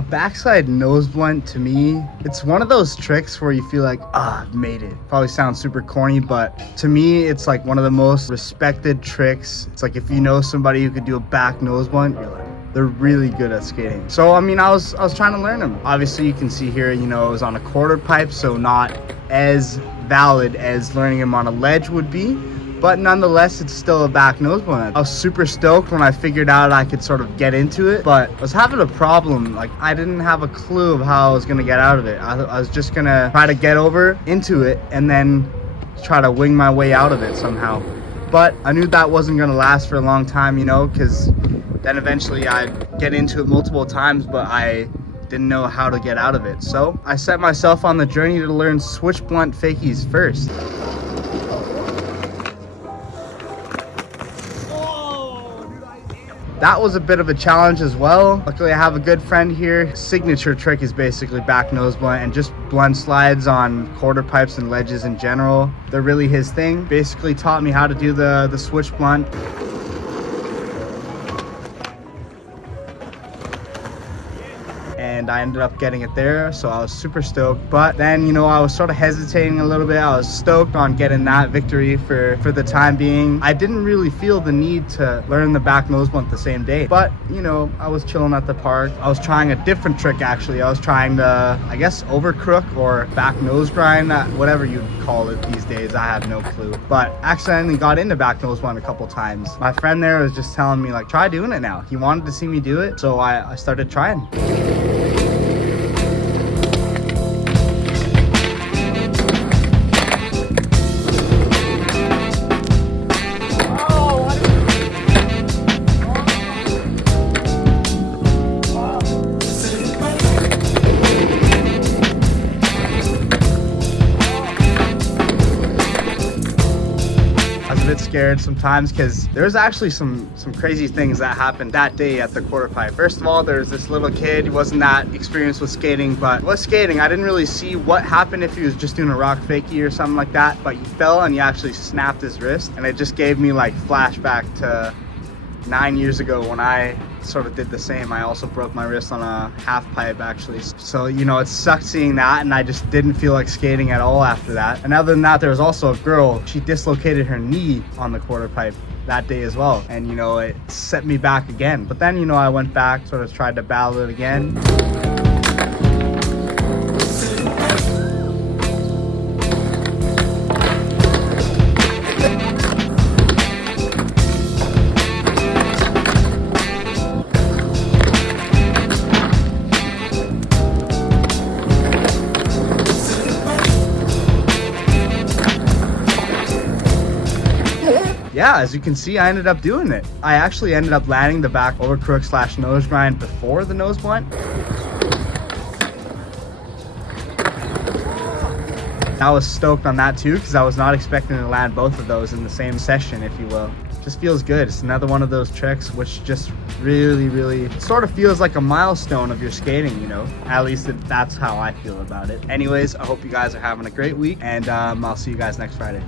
A backside nose blunt, to me, it's one of those tricks where you feel like, I've made it. Probably sounds super corny, but to me, it's like one of the most respected tricks. It's like if you know somebody who could do a back nose blunt, you're like, they're really good at skating. So, I mean, I was trying to learn them. Obviously, you can see here, you know, it was on a quarter pipe, so not as valid as learning them on a ledge would be. But nonetheless, it's still a back nose blunt. I was super stoked when I figured out I could sort of get into it, but I was having a problem. Like, I didn't have a clue of how I was gonna get out of it. I was just gonna try to get over into it and then try to wing my way out of it somehow. But I knew that wasn't gonna last for a long time, you know, because then eventually I'd get into it multiple times, but I didn't know how to get out of it. So I set myself on the journey to learn switch blunt fakies first. That was a bit of a challenge as well. Luckily, I have a good friend here. Signature trick is basically back nose blunt and just blunt slides on quarter pipes and ledges in general. They're really his thing. Basically taught me how to do the switch blunt. And I ended up getting it there, so I was super stoked. But then, you know, I was sort of hesitating a little bit. I was stoked on getting that victory for the time being. I didn't really feel the need to learn the back nose blunt the same day, but you know, I was chilling at the park. I was trying a different trick actually. I was trying the, I guess, over crook or back nose grind, whatever you'd call it these days. I have no clue, but accidentally got into back nose blunt a couple times. My friend there was just telling me like, try doing it now. He wanted to see me do it, so I started trying. Scared sometimes because there's actually some crazy things that happened that day at the quarter pipe. First of all, there's this little kid. He wasn't that experienced with skating, but was skating. I didn't really see what happened if he was just doing a rock fakie or something like that, but he fell and he actually snapped his wrist, and it just gave me like flashback to 9 years ago when I sort of did the same. I also broke my wrist on a half pipe actually. So, you know, it sucked seeing that, and I just didn't feel like skating at all after that. And other than that, there was also a girl. She dislocated her knee on the quarter pipe that day as well. And, you know, it set me back again. But then, you know, I went back, sort of tried to battle it again. Yeah, as you can see, I ended up doing it. I actually ended up landing the back over crook / nose grind before the nose blunt. I was stoked on that too, because I was not expecting to land both of those in the same session, if you will. Just feels good. It's another one of those tricks which just really sort of feels like a milestone of your skating, you know. At least that's how I feel about it. Anyways, I hope you guys are having a great week, and I'll see you guys next Friday.